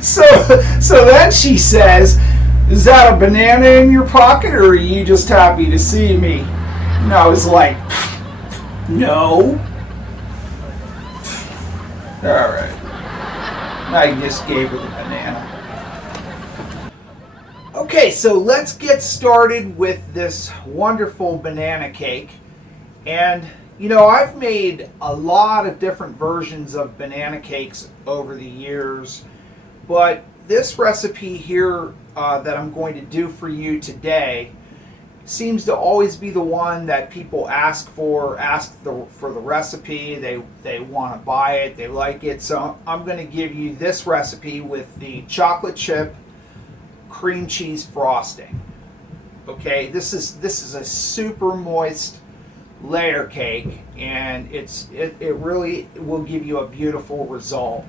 So then she says, "Is that a banana in your pocket, or are you just happy to see me?" And I was like, "No." All right. I just gave her the banana. Okay, so let's get started with this wonderful banana cake. And you know, I've made a lot of different versions of banana cakes over the years, but this recipe here that I'm going to do for you today seems to always be the one that people ask for the recipe. They want to buy it, they like it. So I'm going to give you this recipe with the chocolate chip cream cheese frosting. Okay, this is a super moist layer cake, and it really will give you a beautiful result.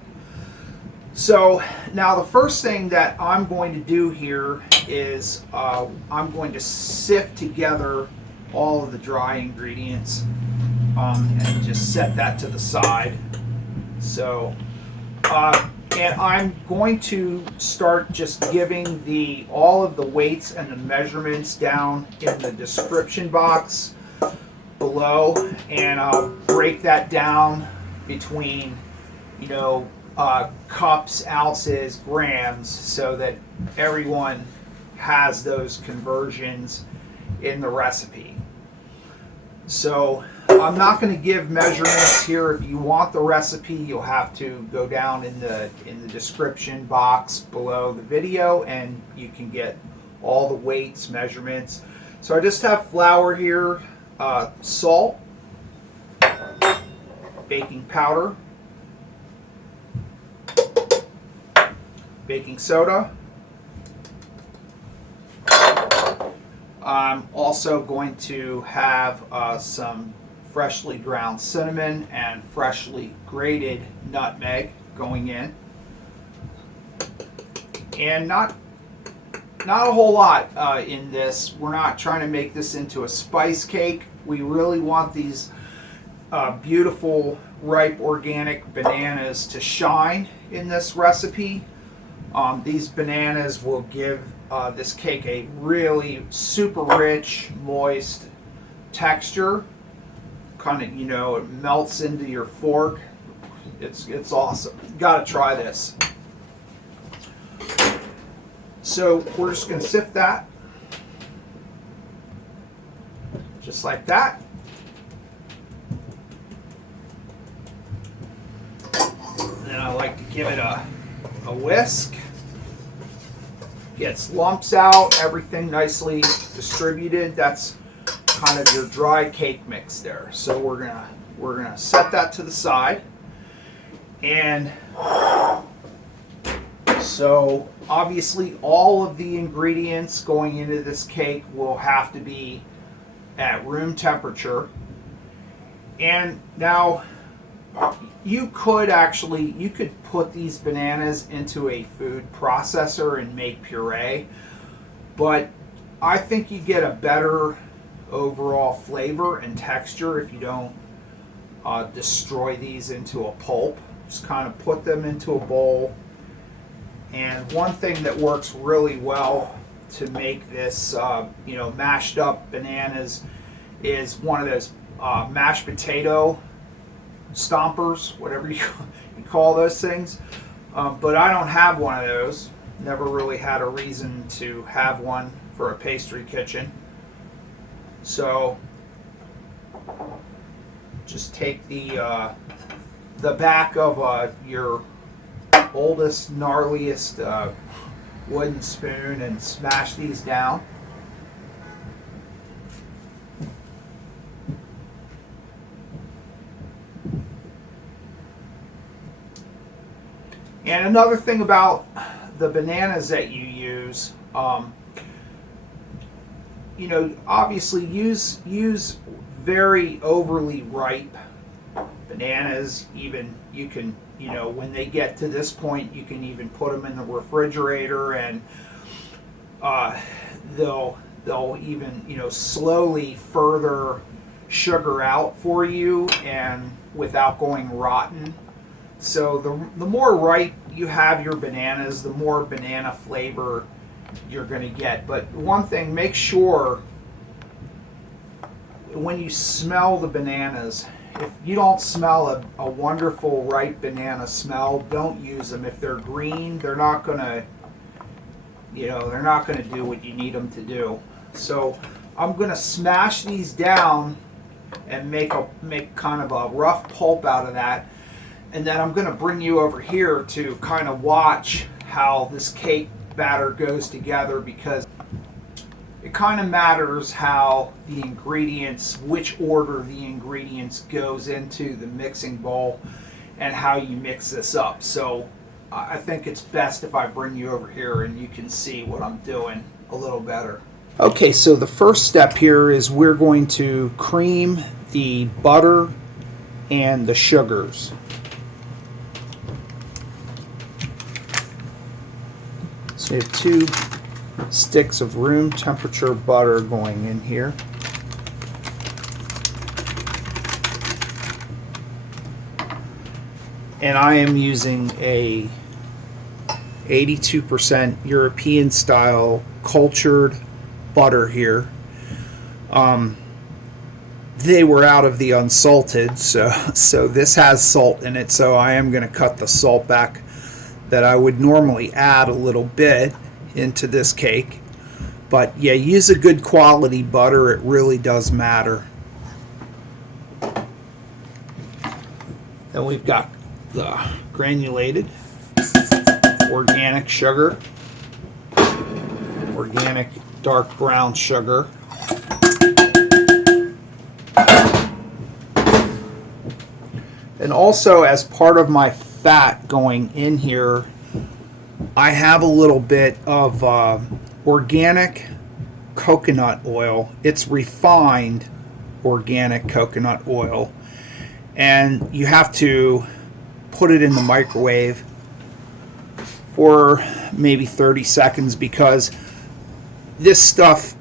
So now the first thing that I'm going to do here is I'm going to sift together all of the dry ingredients and just set that to the side. So and I'm going to start just giving all of the weights and the measurements down in the description box below, and I'll break that down between, you know, cups, ounces, grams, so that everyone has those conversions in the recipe. So I'm not going to give measurements here. If you want the recipe, you'll have to go down in the description box below the video, and you can get all the weights, measurements. So I just have flour here, salt, baking powder, baking soda. I'm also going to have some freshly ground cinnamon and freshly grated nutmeg going in, and not a whole lot in this. We're not trying to make this into a spice cake. We really want these beautiful ripe organic bananas to shine in this recipe. These bananas will give this cake a really super rich, moist texture. Kind of, you know, it melts into your fork. It's awesome. You gotta try this. So we're just gonna sift that, just like that. Then I like to give it a whisk. Gets lumps out, everything nicely distributed. That's kind of your dry cake mix there. So we're gonna set that to the side. And so obviously all of the ingredients going into this cake will have to be at room temperature. And now you could put these bananas into a food processor and make puree, but I think you get a better overall flavor and texture if you don't destroy these into a pulp. Just kind of put them into a bowl. And one thing that works really well to make this mashed up bananas is one of those mashed potato stompers, whatever you call those things. But I don't have one of those. Never really had a reason to have one for a pastry kitchen. So just take the back of your oldest, gnarliest wooden spoon and smash these down. And another thing about the bananas that you use, obviously use very overly ripe bananas. Even you can, when they get to this point, you can even put them in the refrigerator, and they'll even slowly further sugar out for you, and without going rotten. So the more ripe you have your bananas, the more banana flavor you're going to get. But one thing, make sure when you smell the bananas, if you don't smell a wonderful ripe banana smell, don't use them. If they're green, they're not going to, they're not going to do what you need them to do. So I'm going to smash these down and make kind of a rough pulp out of that. And then I'm going to bring you over here to kind of watch how this cake batter goes together, because it kind of matters how the ingredients, which order the ingredients goes into the mixing bowl and how you mix this up. So I think it's best if I bring you over here and you can see what I'm doing a little better. Okay, so the first step here is we're going to cream the butter and the sugars. So we have 2 sticks of room temperature butter going in here. And I am using a 82% European style cultured butter here. They were out of the unsalted, so this has salt in it, so I am going to cut the salt back that I would normally add a little bit into this cake. But yeah, use a good quality butter. It really does matter. Then we've got the granulated organic sugar, organic dark brown sugar, and also as part of my fat going in here, I have a little bit of organic coconut oil. It's refined organic coconut oil, and you have to put it in the microwave for maybe 30 seconds, because this stuff,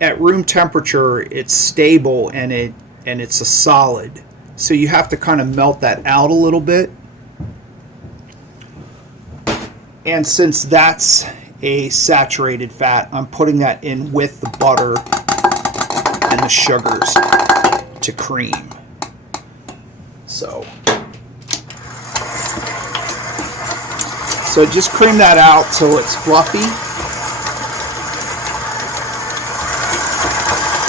at room temperature, it's stable and it's a solid. So you have to kind of melt that out a little bit. And since that's a saturated fat, I'm putting that in with the butter and the sugars to cream. So just cream that out till it's fluffy.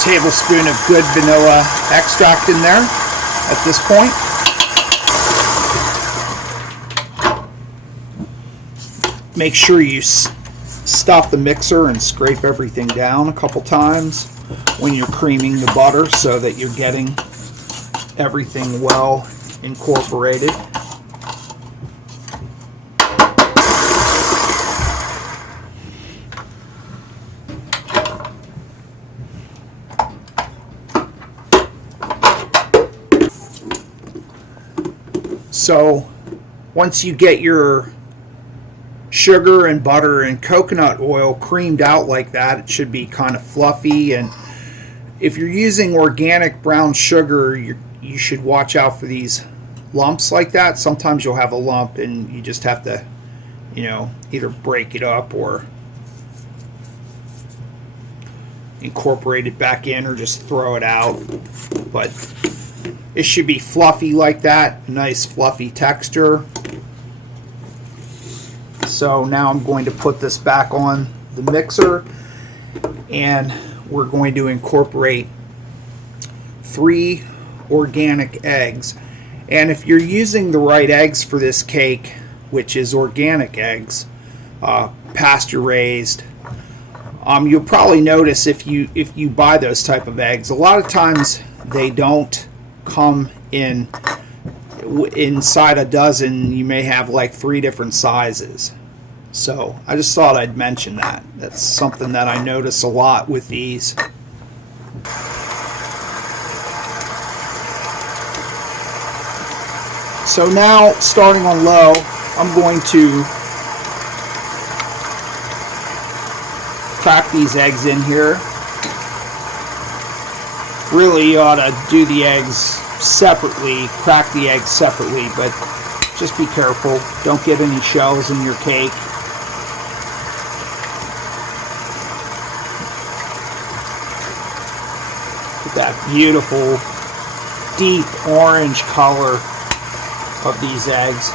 Tablespoon of good vanilla extract in there at this point. Make sure you stop the mixer and scrape everything down a couple times when you're creaming the butter, so that you're getting everything well incorporated. So once you get your sugar and butter and coconut oil creamed out like that, it should be kind of fluffy. And if you're using organic brown sugar, you should watch out for these lumps like that. Sometimes you'll have a lump and you just have to, either break it up or incorporate it back in or just throw it out. But it should be fluffy like that, nice fluffy texture. So now I'm going to put this back on the mixer, and we're going to incorporate 3 organic eggs. And if you're using the right eggs for this cake, which is organic eggs, pasture raised, you'll probably notice if you buy those type of eggs, a lot of times they don't come inside a dozen. You may have like 3 different sizes. So I just thought I'd mention that. That's something that I notice a lot with these. So now, starting on low, I'm going to crack these eggs in here. Really, you ought to do the eggs separately, crack the eggs separately, but Just be careful. Don't get any shells in your cake. Get that beautiful, deep orange color of these eggs.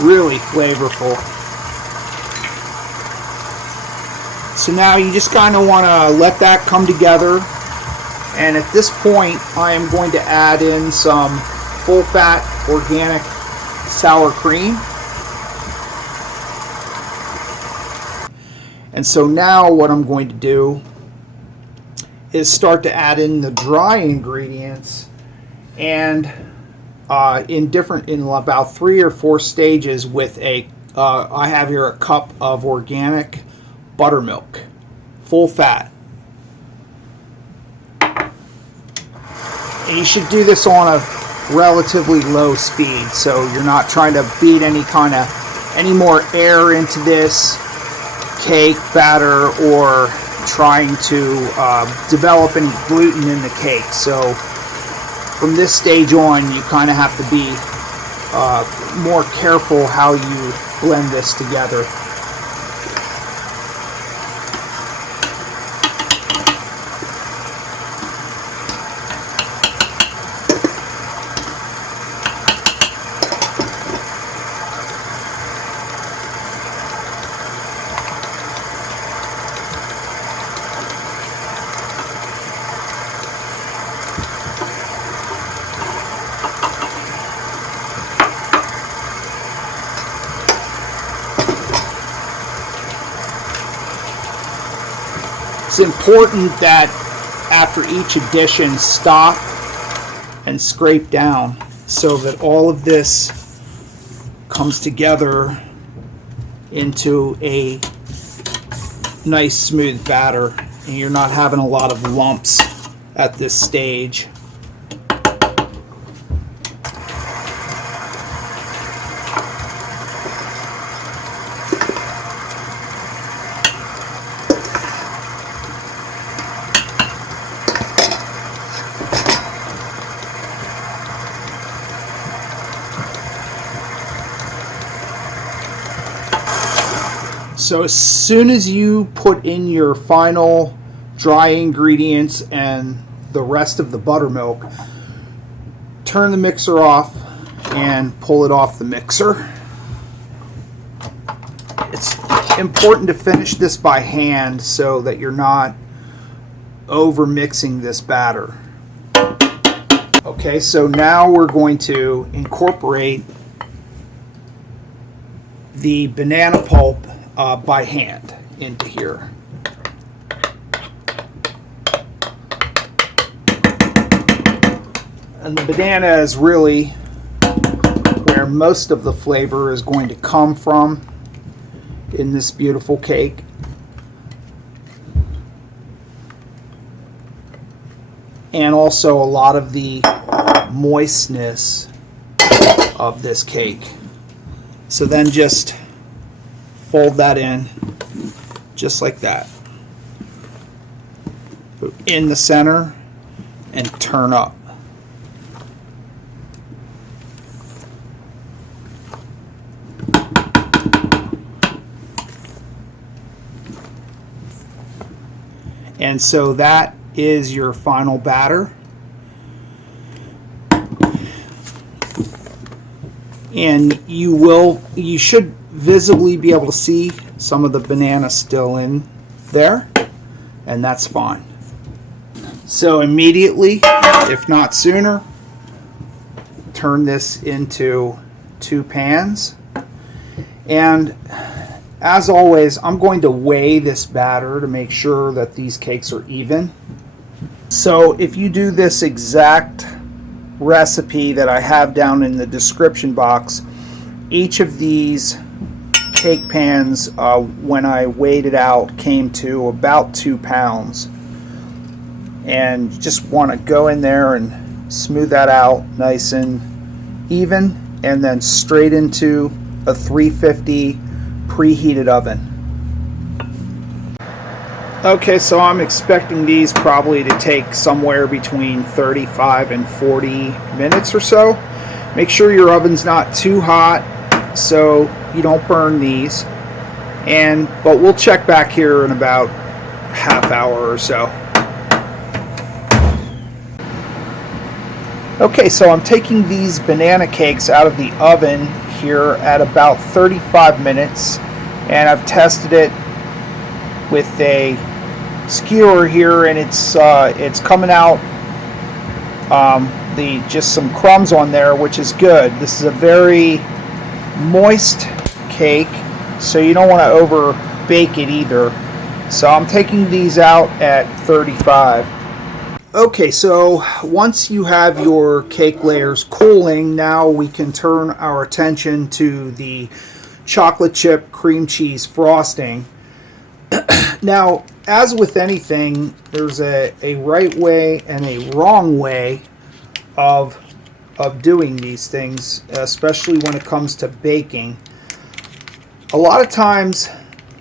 Really flavorful. So now you just kind of want to let that come together. And at this point, I am going to add in some full-fat organic sour cream. And so now what I'm going to do is start to add in the dry ingredients, and in about 3 or 4 stages with I have here a cup of organic buttermilk, full fat. And you should do this on a relatively low speed, so you're not trying to beat any more air into this cake batter or trying to develop any gluten in the cake. So from this stage on, you kind of have to be more careful how you blend this together. It's important that after each addition, stop and scrape down so that all of this comes together into a nice smooth batter, and you're not having a lot of lumps at this stage. So as soon as you put in your final dry ingredients and the rest of the buttermilk, turn the mixer off and pull it off the mixer. It's important to finish this by hand so that you're not over mixing this batter. Okay, so now we're going to incorporate the banana pulp by hand into here. And the banana is really where most of the flavor is going to come from in this beautiful cake. And also a lot of the moistness of this cake. So then just fold that in just like that. In the center and turn up. And so that is your final batter. And you should visibly be able to see some of the banana still in there, and that's fine. So immediately, if not sooner, turn this into 2 pans. And as always, I'm going to weigh this batter to make sure that these cakes are even. So if you do this exact recipe that I have down in the description box, each of these cake pans, when I weighed it out, came to about 2 pounds. And you just want to go in there and smooth that out nice and even, and then straight into a 350 preheated oven. Okay, so I'm expecting these probably to take somewhere between 35 and 40 minutes or so. Make sure your oven's not too hot so you don't burn these. But we'll check back here in about half hour or so. Okay, so I'm taking these banana cakes out of the oven here at about 35 minutes, and I've tested it with a skewer here, and it's coming out just some crumbs on there, which is good. This is a very moist cake, so you don't want to over bake it either. So I'm taking these out at 35. Okay, so once you have your cake layers cooling, now we can turn our attention to the chocolate chip cream cheese frosting. Now, as with anything, there's a right way and a wrong way of doing these things, especially when it comes to baking. A lot of times,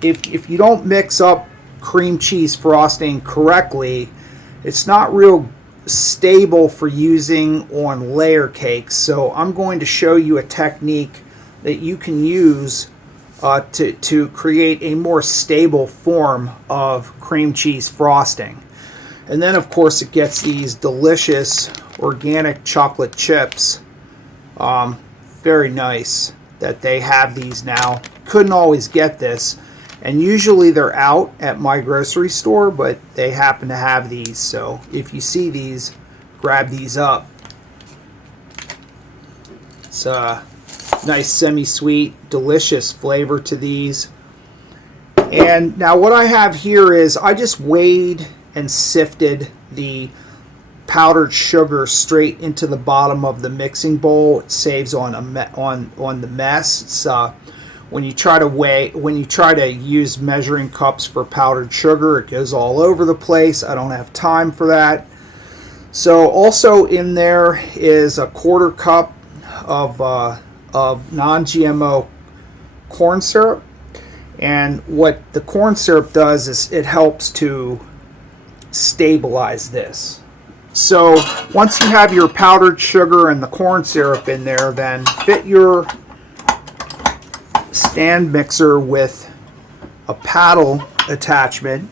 if you don't mix up cream cheese frosting correctly, it's not real stable for using on layer cakes. So I'm going to show you a technique that you can use to create a more stable form of cream cheese frosting. And then of course it gets these delicious organic chocolate chips. Very nice that they have these now. Couldn't always get this, and usually they're out at my grocery store, but they happen to have these. So if you see these, grab these up. It's a nice semi-sweet, delicious flavor to these. And now what I have here is I just weighed and sifted the powdered sugar straight into the bottom of the mixing bowl. It saves on the mess. It's when you try to use measuring cups for powdered sugar, it goes all over the place. I don't have time for that. So also in there is a 1/4 cup of non-GMO corn syrup. And what the corn syrup does is it helps to stabilize this. So once you have your powdered sugar and the corn syrup in there, then fit your stand mixer with a paddle attachment.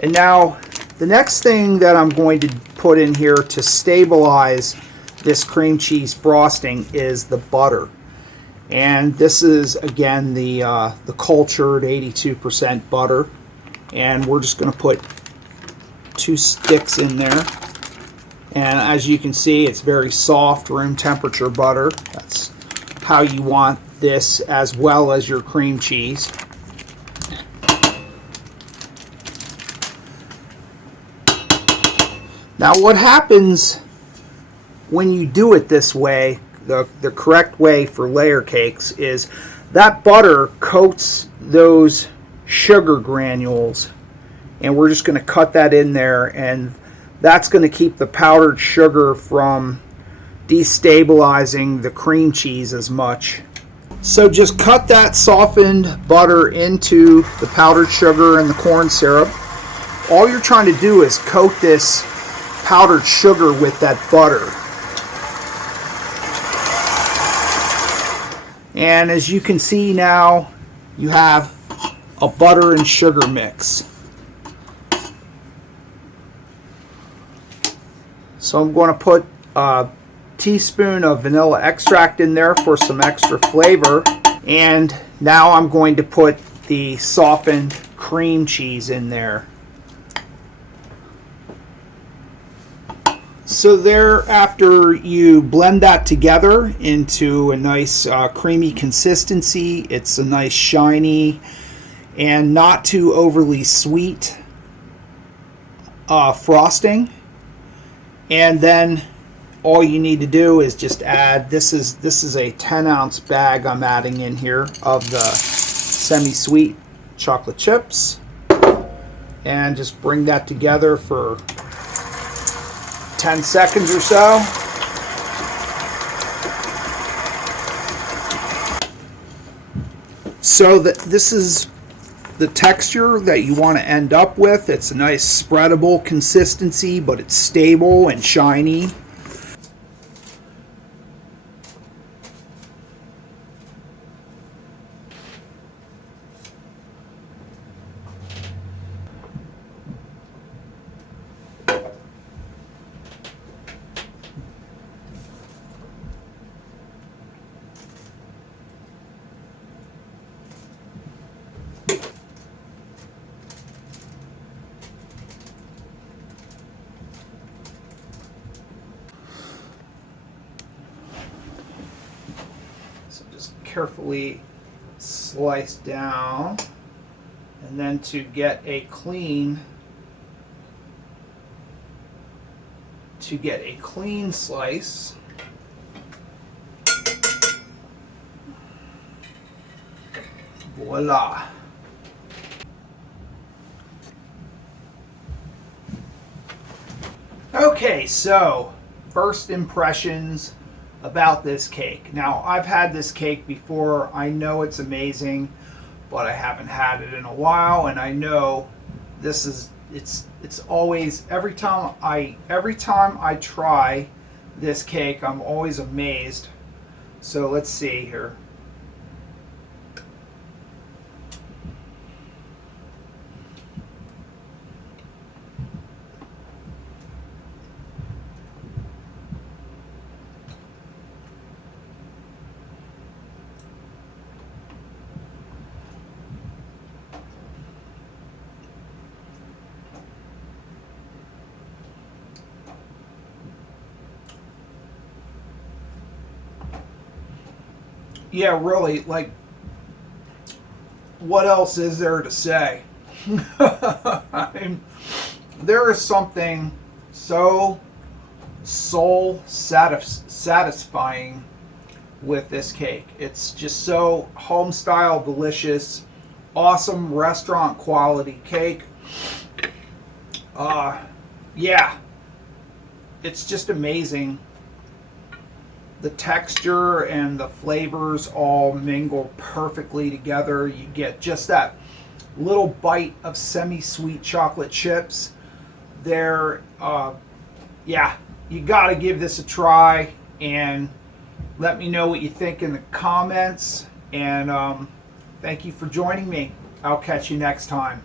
And now the next thing that I'm going to put in here to stabilize this cream cheese frosting is the butter. And this is again the cultured 82% butter, and we're just going to put 2 sticks in there. And as you can see, it's very soft, room temperature butter. That's how you want this, as well as your cream cheese. Now what happens when you do it this way, the correct way for layer cakes, is that butter coats those sugar granules, and we're just going to cut that in there, and that's going to keep the powdered sugar from destabilizing the cream cheese as much. So just cut that softened butter into the powdered sugar and the corn syrup. All you're trying to do is coat this powdered sugar with that butter. And as you can see now, you have a butter and sugar mix. So I'm going to put a teaspoon of vanilla extract in there for some extra flavor. And now I'm going to put the softened cream cheese in there. So thereafter, you blend that together into a nice creamy consistency. It's a nice shiny and not too overly sweet frosting. And then all you need to do is just add, this is a 10-ounce bag I'm adding in here of the semi-sweet chocolate chips, and just bring that together for 10 seconds or so. So this is the texture that you want to end up with. It's a nice spreadable consistency, but it's stable and shiny. So just carefully slice down, and then to get a clean slice, voila. Okay, so first impressions about this cake. Now, I've had this cake before. I know it's amazing, but I haven't had it in a while, and I know this is it's always every time I try this cake, I'm always amazed. So let's see here. Yeah, really, like, what else is there to say? I mean, there is something so soul satisfying with this cake. It's just so home style, delicious, awesome restaurant quality cake. Yeah, it's just amazing. The texture and the flavors all mingle perfectly together. You get just that little bite of semi-sweet chocolate chips. Yeah, you got to give this a try and let me know what you think in the comments. And thank you for joining me. I'll catch you next time.